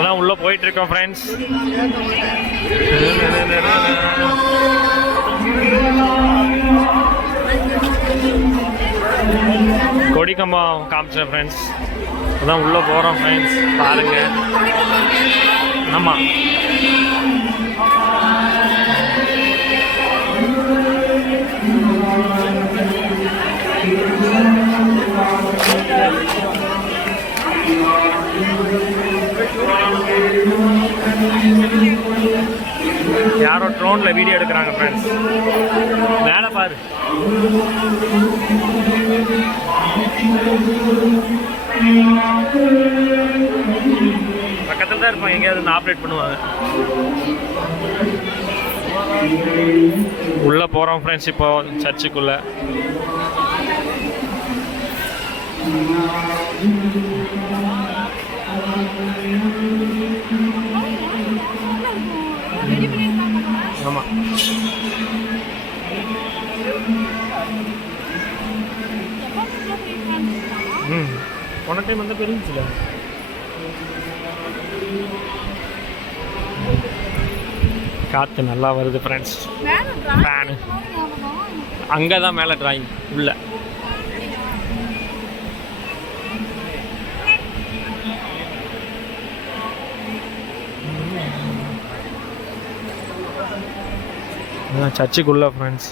இப்போதான் உள்ளே போயிட்டுருக்கோம் ஃப்ரெண்ட்ஸ். கொடிக்கம்பம் காமிச்சேன் ஃப்ரெண்ட்ஸ். இப்போதான் உள்ளே போகிறோம் ஃப்ரெண்ட்ஸ், பாருங்கள். ஆமாம், யாரோ ட்ரோனில் வீடியோ எடுக்கிறாங்க ஃப்ரெண்ட்ஸ். மேலே பாரு, பக்கத்தில் தான் இருப்பாங்க, எங்கேயாவது ஆப்ரேட் பண்ணுவாங்க. உள்ளே போகிறோம் ஃப்ரெண்ட்ஸ் இப்போ சர்ச்சுக்குள்ளே. ஆமாம், போன டைம் வந்து பெருந்துச்சுல. காற்று நல்லா வருது ஃப்ரெண்ட்ஸ். ஃபேனு அங்கே தான் மேலே டிராயிங் உள்ள. சர்ச்சுக்குள்ள ஃப்ரெண்ட்ஸ்.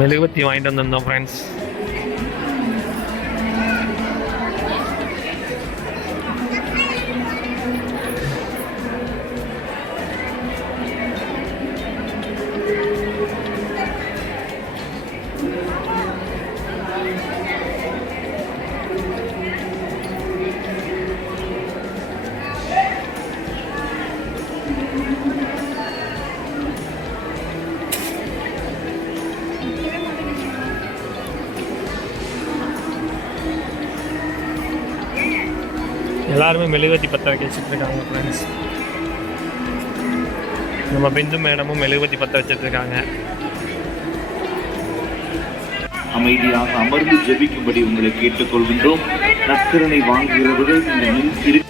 மெழுகுவத்தி வாங்கிட்டு வந்திருந்தோம் ஃப்ரெண்ட்ஸ். எல்லாருமே மெழுகுவத்தி பற்ற வைக்க வச்சுட்ருக்காங்க ஃப்ரெண்ட்ஸ். நம்ம பிந்து மேடமும் மெழுகுவத்தி பற்ற வச்சுட்ருக்காங்க. அமைதியாக அமர்ந்து ஜெபிக்கும்படி உங்களை கேட்டுக்கொள்கின்றோம். நற்கருணை வாங்குகிறவர்கள் இந்த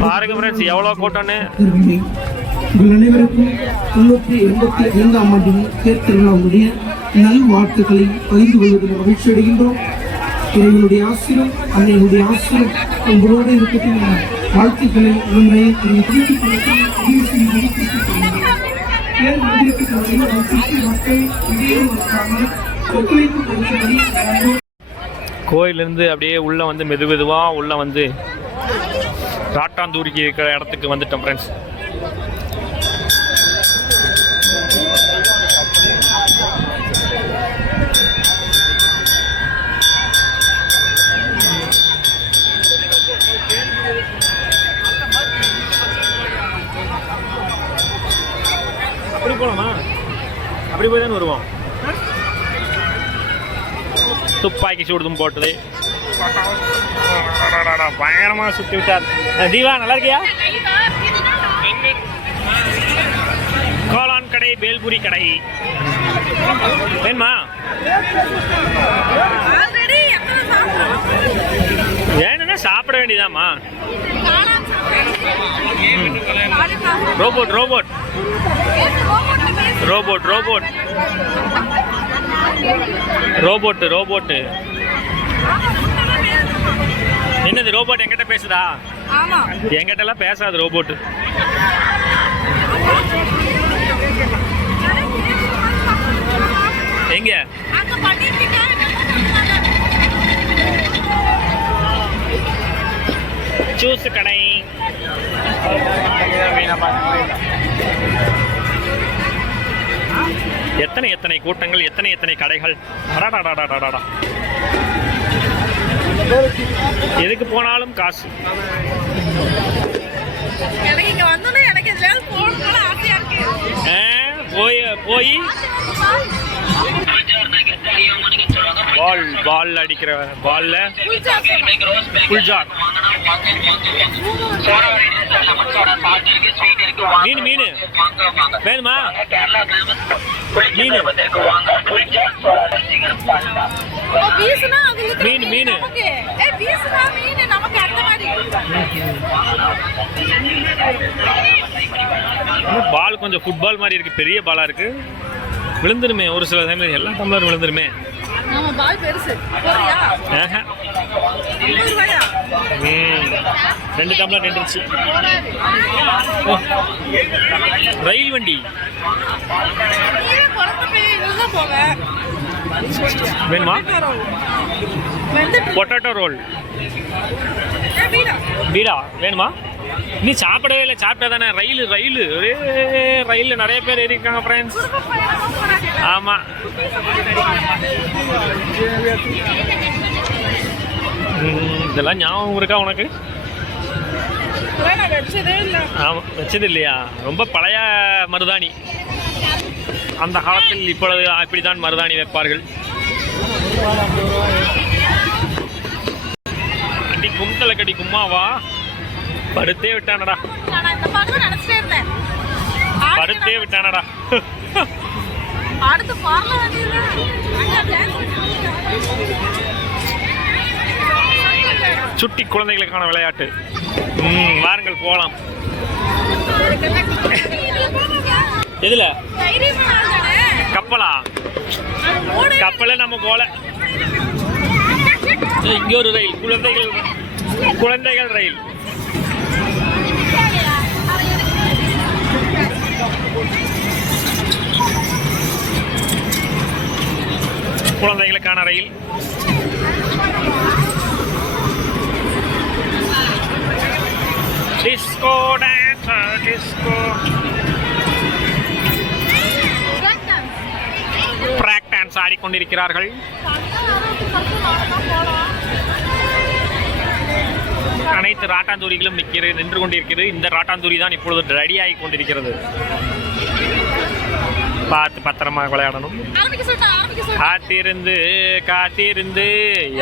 பாருங்க ஃப்ரெண்ட்ஸ் எவ்வளோ கூட்டம்னு. உங்கள் அனைவருக்கும் 385ஆம் ஆண்டின் தேர்திருவிழாவுடைய நல்வாழ்த்துக்களை பகிர்ந்து கொள்வதில் மகிழ்ச்சி அடைகின்றோம். இறைவனுடைய ஆசிரம், அன்னையினுடைய ஆசிரம் உங்களோடு இருக்கட்டும். வாழ்த்துக்களை உங்களை கோயிலேருந்து அப்படியே உள்ளே வந்து மெதுவாக உள்ளே வந்து ராட்டாந்தூரிக்கு இருக்கிற இடத்துக்கு வந்துட்டோம் ஃப்ரெண்ட்ஸ். அப்படி போகலாமா? அப்படி போய் தானே வருவோம். துப்பாக்கி சூடுதும் போட்டது பயங்கரமாக சுற்றி விட்டார். தீவா நல்லா இருக்கியா? காளான் கடை, பேல்புரி கடை வேணுமா? வேணும்னா சாப்பிட வேண்டியதாம்மா. Robot robot robot robot robot robot என்னது ரோபோட் என்கிட்ட பேசுதா? என்கிட்ட எல்லாம் பேசாது ரோபோட்டு. எங்க ஜூஸ் கடை எத்தனை எத்தனை கூட்டங்கள், எத்தனை எத்தனை கடைகள். அடாடாடாடாடாடா, எதுக்கு போனாலும் காசு. போய் போய் பால் பால் அடிக்கிற பால்ல புல்ஜார் மீன் மீன் வேணுமா? மீன் மீன் மீன் பால் கொஞ்சம் ஃபுட்பால் மாதிரி இருக்கு, பெரிய பாலா இருக்கு. விழுந்துருமே ஒரு சில டைம்ல, எல்லா டம்ளரும் விழுந்துருமே. ரெண்டு டம்ளர் நின்றுச்சு. ரயில் வண்டி வேணுமா? பொட்டேட்டோ ரோல் பீடா வேணுமா? நீ சாப்பிடவே இல்லை, சாப்பிட்டா தானே. ரயில் ரயில் ஒரே ரயில் நிறைய பேர் ஏறிக்காங்க ஃப்ரெண்ட்ஸ். ஆமாம், இதெல்லாம் ஞாபகம் இருக்கா உனக்கு? ஆமாம், வச்சது இல்லையா? ரொம்ப பழைய மருதாணி. அந்த காலத்தில் இப்பொழுது இப்படித்தான் மருதாணி வைப்பார்கள். அடி கும்தலை கடி கும்மாவா, படுத்தே விட்டானடா, படுத்தே விட்டானடா. சுட்டி குழந்தைகளுக்கான விளையாட்டு. வாருங்கள் போகலாம். எதுல? கப்பலா? கப்பல நம்ம போல. இங்க ஒரு ரயில், குழந்தைகள் குழந்தைகள் ரயில். குழந்தைகளுக்கான ரயில். டிஸ்கோ டான்ஸ், டிஸ்கோ பிராக் டான்ஸ் ஆடிக்கொண்டிருக்கிறார்கள். அனைத்து ராட்டாந்தூரிகளும் நின்று கொண்டிருக்கிறது. இந்த ராட்டாந்தூரி தான் இப்பொழுது ரெடி ஆகி கொண்டிருக்கிறது. பார்த்து பத்திரமா விளையாடணும். காத்திருந்து காத்திருந்து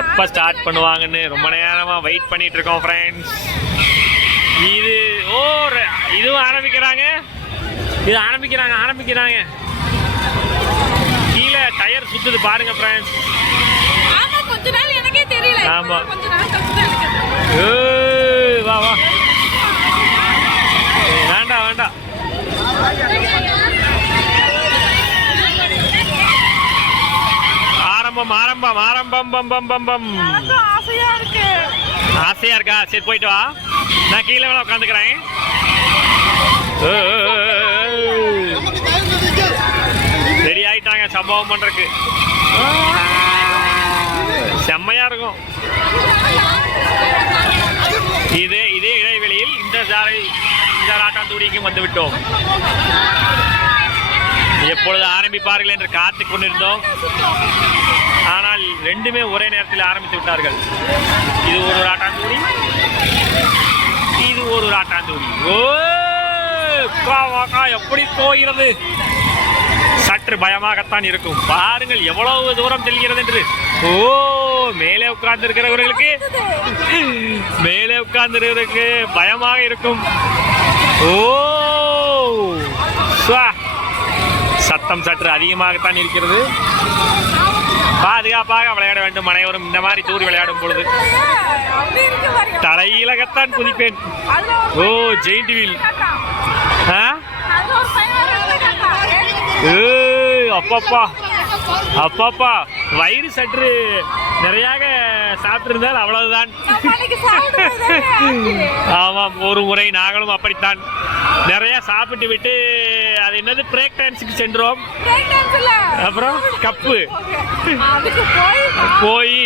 எப்போ ஸ்டார்ட் பண்ணுவாங்கன்னு ரொம்ப நேரமாக வெயிட் பண்ணிட்டு இருக்கோம் ஃப்ரெண்ட்ஸ். இது இதுவும் ஆரம்பிக்கிறாங்க, இது ஆரம்பிக்கிறாங்க. கீழே டயர் சுத்துது பாருங்க ஃப்ரெண்ட்ஸ். ஆமா, வா வா, வேண்டாம் வேண்டாம். ஆரம்பம் ஆரம்பம் ஆரம்பம் பம் பம் பம் பம். ஆசையா இருக்கா? சரி போயிட்டு வா, நான் கீழே வேணா உட்காந்துக்கிறேன். ரெடி ஆயிட்டாங்க சம்பவம் பண்றதுக்கு. செம்மையா இருக்கும். இதே இடைவெளியில் இந்த ராட்டாந்தூரிக்கும் வந்து விட்டோம். எப்பொழுது ஆரம்பிப்பார்கள் என்று காத்து கொண்டிருந்தோம். ஆனால் ரெண்டுமே ஒரே நேரத்தில் ஆரம்பித்து விட்டார்கள். இது ஒரு ராட்டாந்தூரி, இது ஒரு ராட்டாந்தூரி. ஓ எப்படி போகிறது! சற்று பயமாகத்தான் இருக்கும். பாருங்கள் எவ்வளவு தூரம் செல்கிறது என்று. ஓ மேலே உட்கார்ந்து இருக்கிறவர்களுக்கு பயமாக இருக்கும். ஓ சத்தம் சற்று அதிகமாகத்தான் இருக்கிறது. பாதுகாப்பாக விளையாட வேண்டும் அனைவரும். இந்த மாதிரி தூரி விளையாடும் பொழுது தலையிலகத்தான் குதிப்பேன். ஓ ஜெயிண்ட் வீல். அப்பப்பா வயிறு சற்று நிறையாக சாப்பிட்டிருந்தால் அவ்வளவுதான். ஆமாம், ஒரு முறை நாங்களும் அப்படித்தான் நிறைய சாப்பிட்டு விட்டு அது என்னது பிரேக் டான்ஸுக்கு சென்றோம். அப்புறம் கப்பு போய்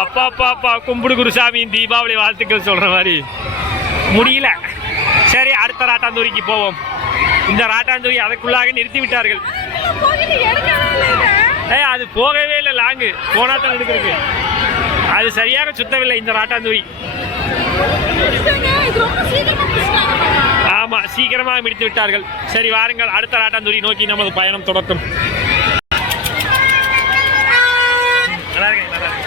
அப்பா கும்பிடு குருசாமி தீபாவளி வாழ்த்துக்கள் சொல்ற மாதிரி முடியல. சரி, அடுத்த ராட்டாந்தூரிக்கு போவோம். இந்த ராட்டாந்தூரி அதற்குள்ளாக நிறுத்தி விட்டார்கள். அது போகவே இல்லை. லாங்கு போனா தான் எடுக்கிறது. அது சரியாக சுத்தவில்லை இந்த ராட்டாந்தூரி. ஆமா, சீக்கிரமாக முடித்து விட்டார்கள். சரி வாருங்கள், அடுத்த ராட்டாந்தூரி நோக்கி நமது பயணம் தொடரும். நல்லா இருக்கு, நல்லா இருக்கு.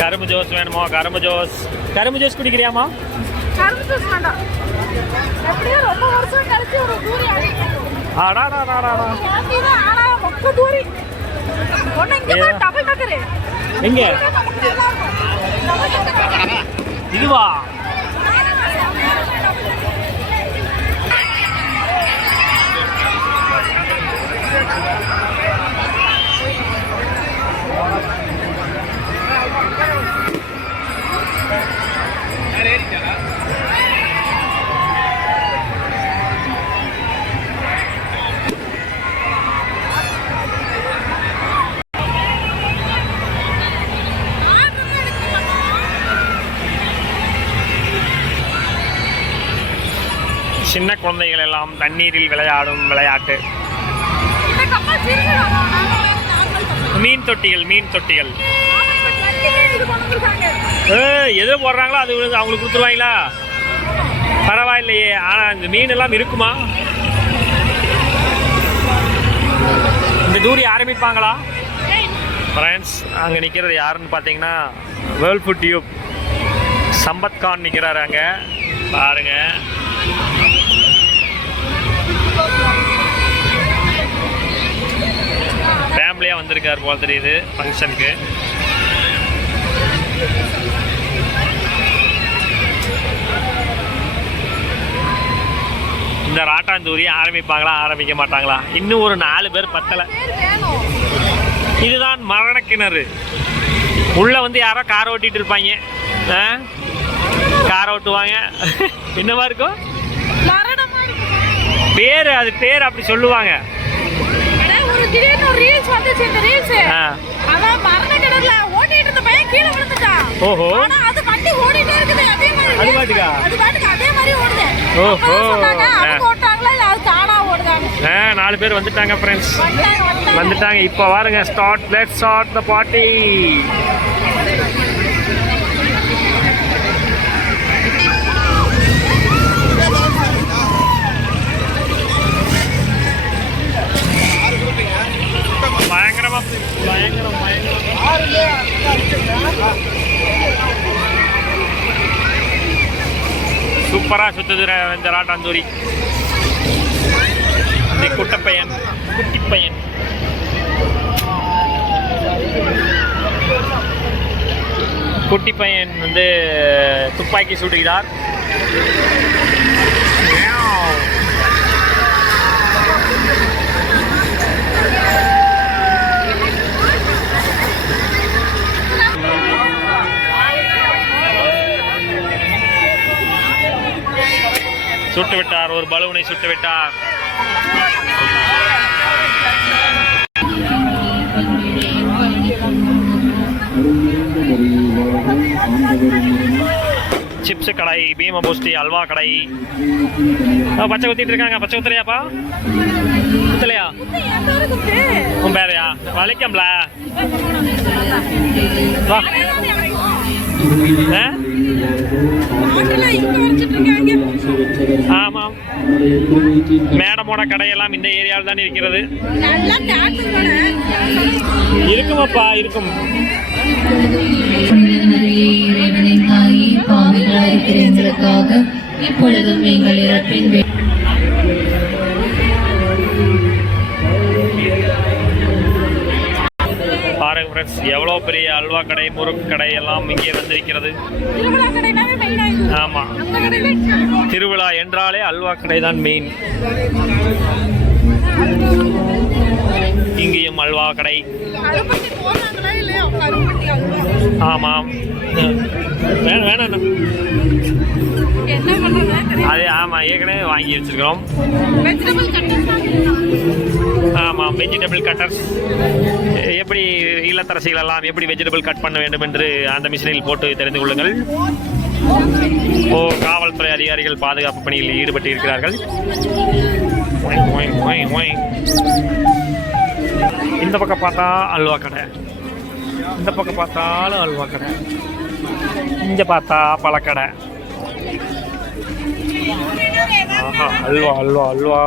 கரும்பு ஜூஸ் வேணுமா? கரும்பு ஜூஸ் குடிக்கிறியாமா? கரும்பு ஜூஸ் வேண்டாம். எப்படியோ ரொம்ப வருஷம் கழிச்சு ஒரு தூரி தூரி டபுள் டக்கரு. எங்க இதுவா? சின்ன குழந்தைகள் எல்லாம் தண்ணீரில் விளையாடும் விளையாட்டு. மீன் தொட்டிகள் எது போடுறாங்களோ அது அவங்களுக்கு கொடுத்துருவாங்களா? பரவாயில்லையே. ஆனால் இந்த மீன் எல்லாம் இருக்குமா? இந்த தூரி ஆரம்பிப்பாங்களா? ஃப்ரெண்ட்ஸ், அங்கே நிற்கிறது யாருன்னு பார்த்தீங்கன்னா world food tube Sampath Khan நிற்கிறாரு. அங்கே பாருங்க. ஃபேமிலியாக வந்திருக்கார் போல் தெரியுது ஃபங்க்ஷனுக்கு. இந்த ராட்டாந்தூரி ஆரம்பிப்பாங்களா ஆரம்பிக்க மாட்டாங்களா? இன்னும் ஒரு 4 பேர் பத்தலை. இதுதான் மரண கிணறு. உள்ள வந்து யாரோ கார் ஓட்டிட்டு இருப்பாங்க. கார் ஓட்டுவாங்க. என்னவா இருக்கும் பேர்? அது பேர் அப்படி சொல்லுவாங்க. ஓஹோ, அது பாட்டுக்கா? ஓஹோ, 4 பேர் வந்துட்டாங்க ஃப்ரெண்ட்ஸ், வந்துட்டாங்க. இப்போ வாருங்க, லெட்ஸ் ஸ்டார்ட் தி பார்ட்டி. பயங்கரம். சூப்பரா சுத்துது இந்த ராட்டாந்தூரி. இந்த குட்டி பையன் குட்டி பையன் வந்து துப்பாக்கி சுடுகிறார். சுட்டு விட்டார், ஒரு பலூனை சுட்டு விட்டார். சிப்ஸ் கடை, பீம பூஸ்டி, அல்வா கடை. பச்சை குத்திட்டு இருக்காங்க. பச்சை குத்துலையாப்பா? குத்தலையா? உன் பேரையா? வலிக்கம்ல வா. ஆமாம், மேடமோட கடையெல்லாம் இந்த ஏரியாவில் தான் இருக்கிறது. இருக்குமாப்பா, இருக்கும். இப்பொழுதும் நீங்கள் இறப்பின் பாருங்க ஃப்ரெண்ட்ஸ், எவ்வளோ பெரிய அல்வா கடை, முறுக்கு கடை எல்லாம் இங்கே வந்திருக்கிறது. ஆமாம், திருவிழா என்றாலே அல்வா கடை தான் மெயின். இங்கேயும் அல்வா கடை. ஆமாம், வேணாம் அது. ஆமாம், ஏற்கனவே வாங்கி வச்சிருக்கிறோம். ஆமாம், வெஜிடபிள் கட்டர்ஸ். எப்படி இல்லத்தரசிகள் எல்லாம் எப்படி வெஜிடபிள் கட் பண்ண வேண்டும் என்று அந்த மிஷினில் போட்டு தெரிந்து கொள்ளுங்கள். காவல்துறை அதிகாரிகள் பாதுகாப்பு பணியில் ஈடுபட்டு இருக்கிறார்கள். இந்த பக்கம் பார்த்தா அல்வா கடை, இந்த பக்கம் பார்த்தாலும் அல்வா கடை, இங்கே பார்த்தா பழக்கடை. ஆஹா, அல்வா அல்வா அல்வா.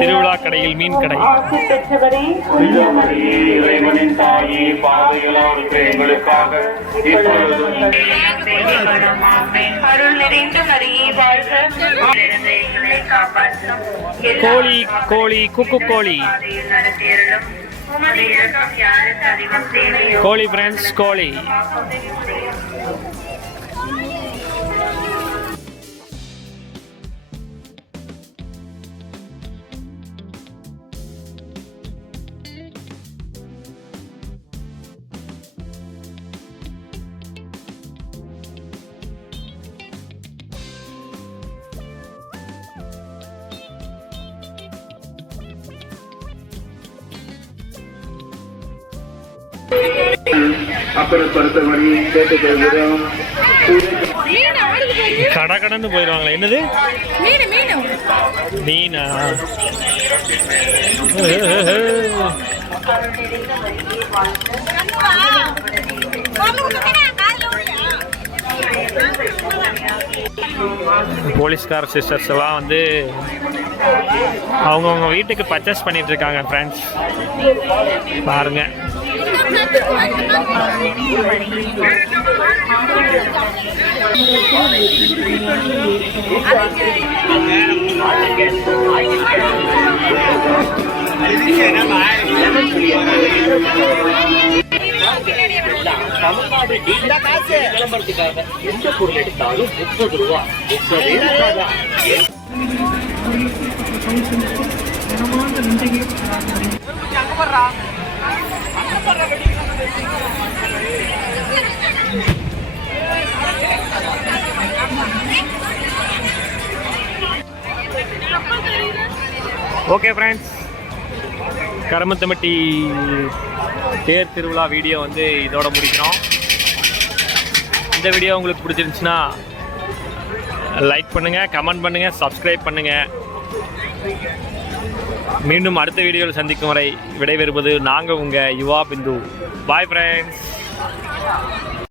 திருவிழா கடையில் மீன் கடை. கோழி கோழி குக்கு கோழி கோழி ஃப்ரெண்ட்ஸ், கோழி. கடை கடந்து போயிடுவாங்களே. என்னது மீனா? போலீஸ்கார சிஸ்டர்ஸ் எல்லாம் வந்து அவங்கவுங்க வீட்டுக்கு பர்ச்சேஸ் பண்ணிட்டு இருக்காங்க ஃப்ரெண்ட்ஸ். பாருங்க. தமிழ்நாடு விளம்பரத்துக்காக எந்த பொருள் எடுத்தாலும் 30 ரூபா. ஓகே ஃப்ரெண்ட்ஸ், கருமத்தம்பட்டி தேர் திருவிழா வீடியோ வந்து இதோட முடிக்கிறோம். இந்த வீடியோ உங்களுக்கு பிடிச்சிருந்துச்சுன்னா லைக் பண்ணுங்கள், கமெண்ட் பண்ணுங்கள், சப்ஸ்கிரைப் பண்ணுங்கள். மீண்டும் அடுத்த வீடியோவில் சந்திக்கும் வரை விடைபெறுவது நாங்கள் உங்கள் யுவா பிந்து. Bye friends.